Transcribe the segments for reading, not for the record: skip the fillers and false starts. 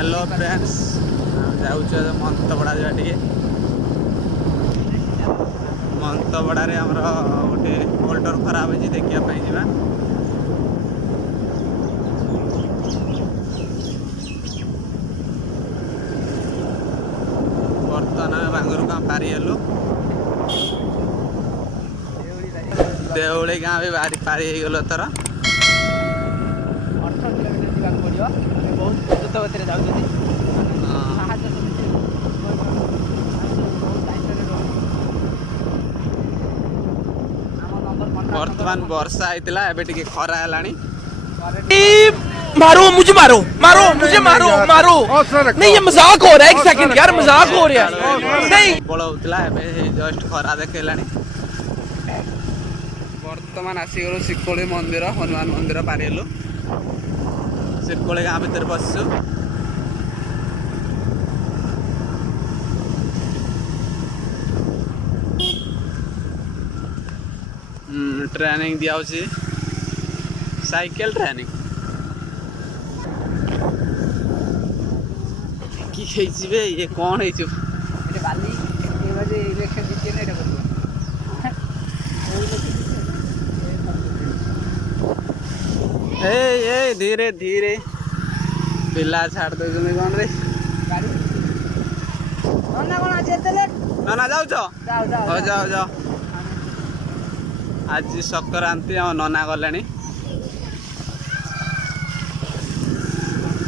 Hello friends जाऊँ मंतपड़ा जा मंतपड़ा आमर गोटे मोटर खराब हो देखापी जा बर्तमान बांगर गाँ पारी हेलु देउली गाँ भी बारी पारी गल थर 18 किलोमीटर पड़ो बहुत द्रुत गति जाऊँगी बर्तमान वर्षा होता है टे खरा है मारो मुझे मारो मारो मुझे मारो मारो नहीं ये मजाक हो रहा है एक सेकंड यार मजाक हो रहा है नहीं पड़ोला जस्ट खरा देखला बर्तमान आसीगलु शिकोली मंदिर हनुमान मंदिर पारिलु शिकोली गाँ भीतर बसु ट्रेनिंग दिया साइकिल ट्रेनिंग कि ये कौन है धीरे धीरे पिला छाड़ दे कौन रे ना जाऊ जाओ जाओ आज संक्रांति नना गले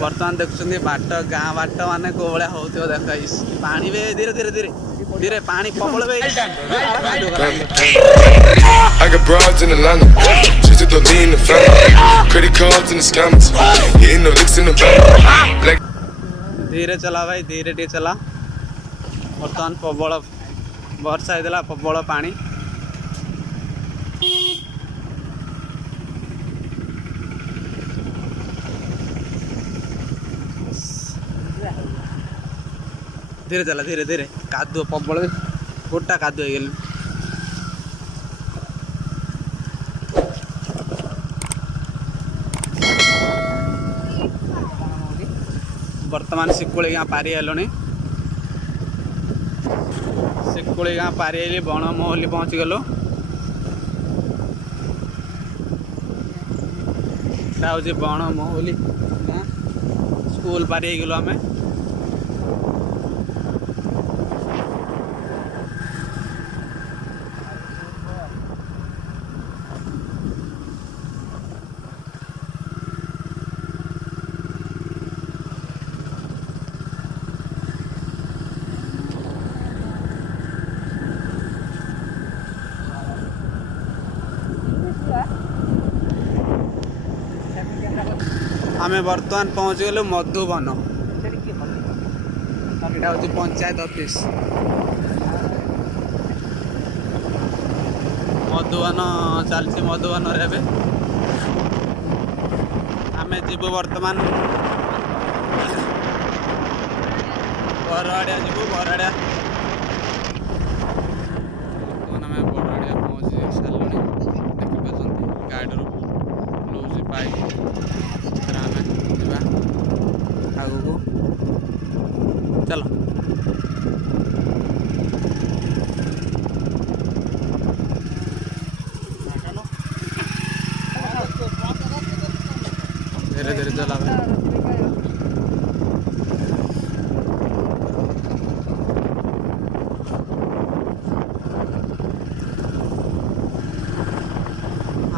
बर्तमान देखुं बाट गाँ बाट मान को भाया हो देख पानी भी धीरे धीरे धीरे धीरे पानी प्रबल I got broads in Atlanta, just to throw in the family, credit cards in the scammers, hitting the licks in the bank. धीरे चला भाई धीरे टे चला बर्तमान प्रबल वर्षा होता प्रबल पानी धीरे चला धीरे धीरे कादुओ प्रबल गोटा कादुओ हो बर्तमान शिकोली गाँ पारी हेलुनी शिकोली गाँ पारी हेली बण मोहली पहुँची गलु हूँ बण मोहली स्कूल पारी गलु आम आमे बर्तमान पहुँच गलु मधुबन यहाँ हूँ पंचायत ऑफिस मधुबन चलती मधुबन आमे जीवु बर्तमान बरआड़िया जीवु बरआड़िया आम बरआड़िया पहुँची सारे देखिपार गाड़ी लौज पाइप आगू चलो धीरे धीरे चला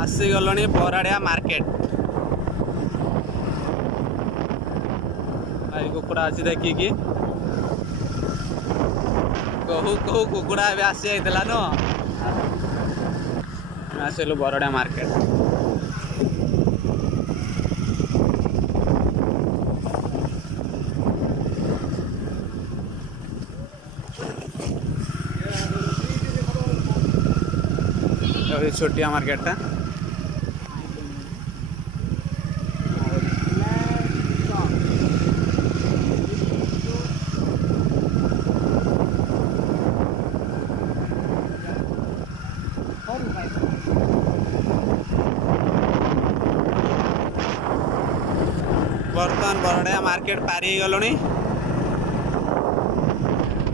आसी गलनी बराड़िया मार्केट कुकुड़ा अच्छी देखिकी कहू कहू कुकुड़ा आसी जाता न आसलु बरड़ा मार्केट छोटिया मार्केटा बर्तमान बरड़िया मार्केट पारी गलु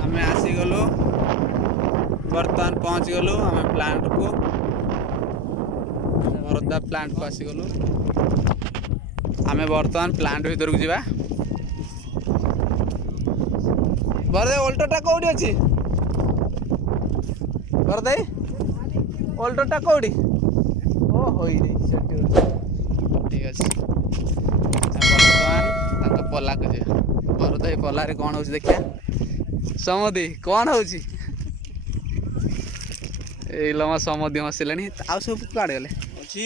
आम आसीगलु बर्तमान पहुँच गलु आम प्लांट को बरदा प्लांट को आसीगलु आम बर्तमान प्लांट भीतर को जावा बरदे ओल्टोटा कौटी अच्छी बरदे ओल्टोटा कौटी ओ होई ठीक अच्छे बर्तमान पला को जा बरदे पलार कौन हो देखिया समधी कौन हो लमा समधी हसिले आउ सब कुआड़े गले अच्छी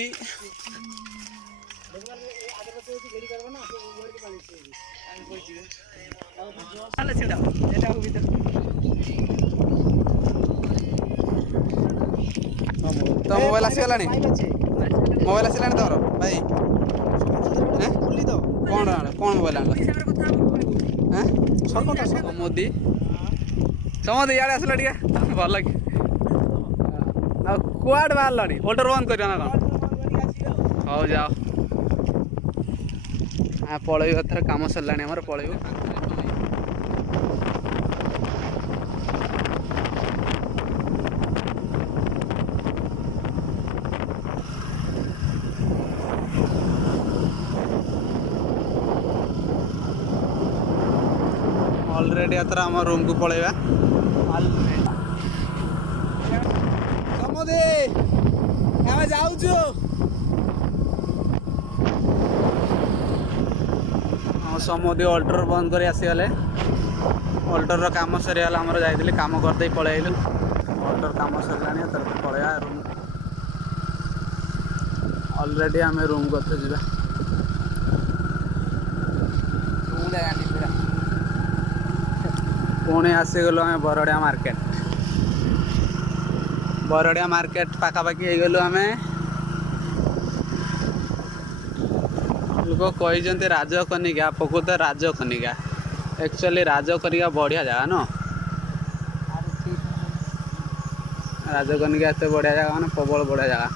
तो मोबाइल आसीगला मोबाइल आसला तोर भाई कौन कौन मोबाइल आना मोदी समझ इे आसला टे भल कि कुआड बाहर होल्डर बंद कर ना कौन हौ जाओ पलैब एथर कम सरला आमर पलैब ऑलरेडी एथर आम रूम को पलैबा समदे आम जाऊछु समदे अल्टर बंद कर आसीगले अल्टर काम सरीगला आमर जाइए काम करदे पलैलु अल्टर काम सरला पलैया रूम ऑलरेडी आम रूम को जा पुणी आसीगलु आम बरडिया मार्केट पाखापाखि गलु आम लोक कही राजकनिका प्रकृत राजकनिका एक्चुअली राजकनिका बढ़िया जगह न राजकनिका एत बढ़िया जगह ना प्रबल बढ़िया जगह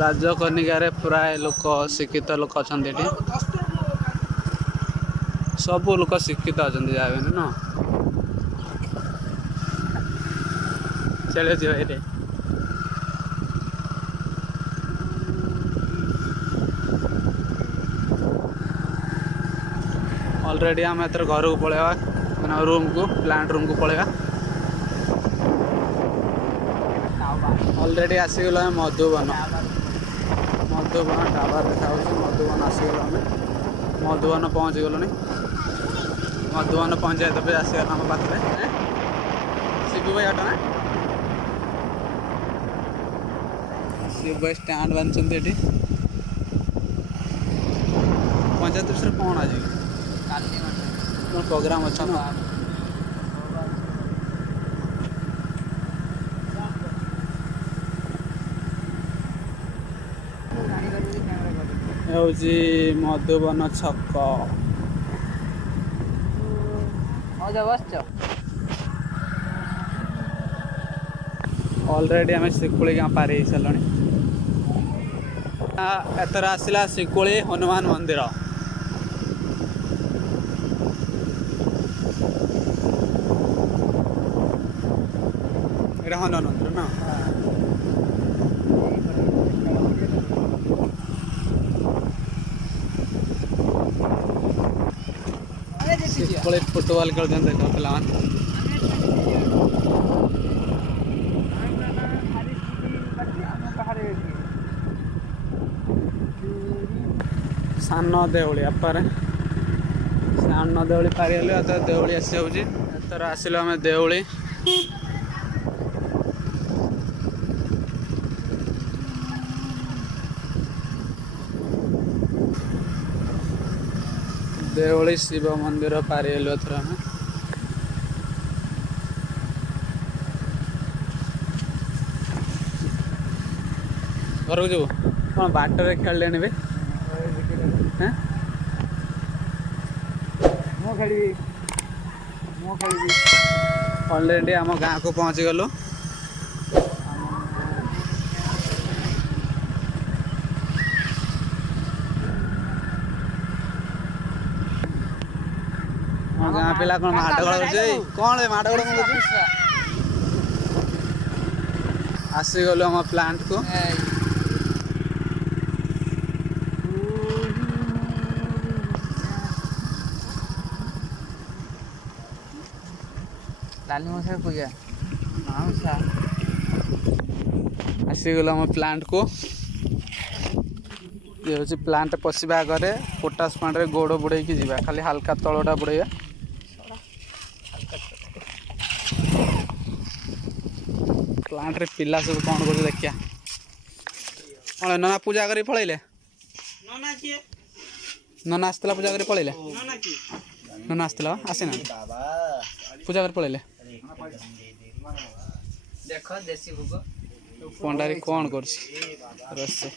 राजकनिकार प्राय लोक शिक्षित लोक अच्छा सब लोक शिक्षित अच्छा जाए न चलो जी भाई ऑलरेडी आम एथर घर को पलैबा मैंने रूम को प्लांट रूम को पलैबा ऑलरेडी आसीगल मधुबन टावर देखा मधुबन आसीगल मधुबन पहुँच गलु मधुबन पंचायत पे आसीगल आम पाखे शिबू भाई ऑटो ना शिबू भाई स्टैंड बांधते ये पंचायत विषय कौन आज प्रोग्राम अच्छा ना मधुबन छक ऑलरेडी आम शिकुड़ी गाँ पार हो सारे एथर आसला शिकुड़ी हनुमान मंदिर ये हनुमान मंदिर ना फुटबॉल खेल पिला सान देउली आपारे सान देउली पारिगलु एत देउली आसी जाऊँगी एथर आसिलु आम देउली देवली शिव मंदिर पारिगलु एथर आम ଘରକୁ ଯିବୁ କ'ଣ ବାଟରେ ଖେଳିଲେଣି ବେ ହେଁ ମୁଁ ଖେଳିବି ଅଲରେଡ଼ି ଆମ ଗାଁକୁ ପହଞ୍ଚିଗଲୁ। ଆମ ଗାଁ ପିଲା କ'ଣ ମାଡ଼ଗୋଳ କରୁଛି କ'ଣ ମାଡ଼ଗୋଳ କ'ଣ କରୁଛି ଆସିଗଲୁ ଆମ ପ୍ଲାଣ୍ଟକୁ। ଲାଲି ମଶା ପୂଜା ଆସିଗଲୁ ଆମ ପ୍ଲାଣ୍ଟକୁ। ଇଏ ହେଉଛି ପ୍ଲାଣ୍ଟ ପଶିବା ଆଗରେ ପୋଟାସ୍ ପାଣିରେ ଗୋଡ଼ ବୁଡ଼େଇକି ଯିବା, ଖାଲି ହାଲକା ତଳଟା ବୁଡ଼େଇବା। ପ୍ଲାଣ୍ଟରେ ପିଲା ସବୁ କ'ଣ କରୁଛୁ ଦେଖିବା। କ'ଣ ନନା ପୂଜା କରି ପଳେଇଲେ? ନନା ଆସିଥିଲା ପୂଜା କରି ପଳେଇଲେ? ନନା ଆସିଥିଲା ଆସିନାହାନ୍ତି ପୂଜା କରି ପଳେଇଲେ। ଦେଖ ଦେଶୀ ଭୋଗ ପଣ୍ଡାରୀ କ'ଣ କରୁଛି ରୋଷେଇ।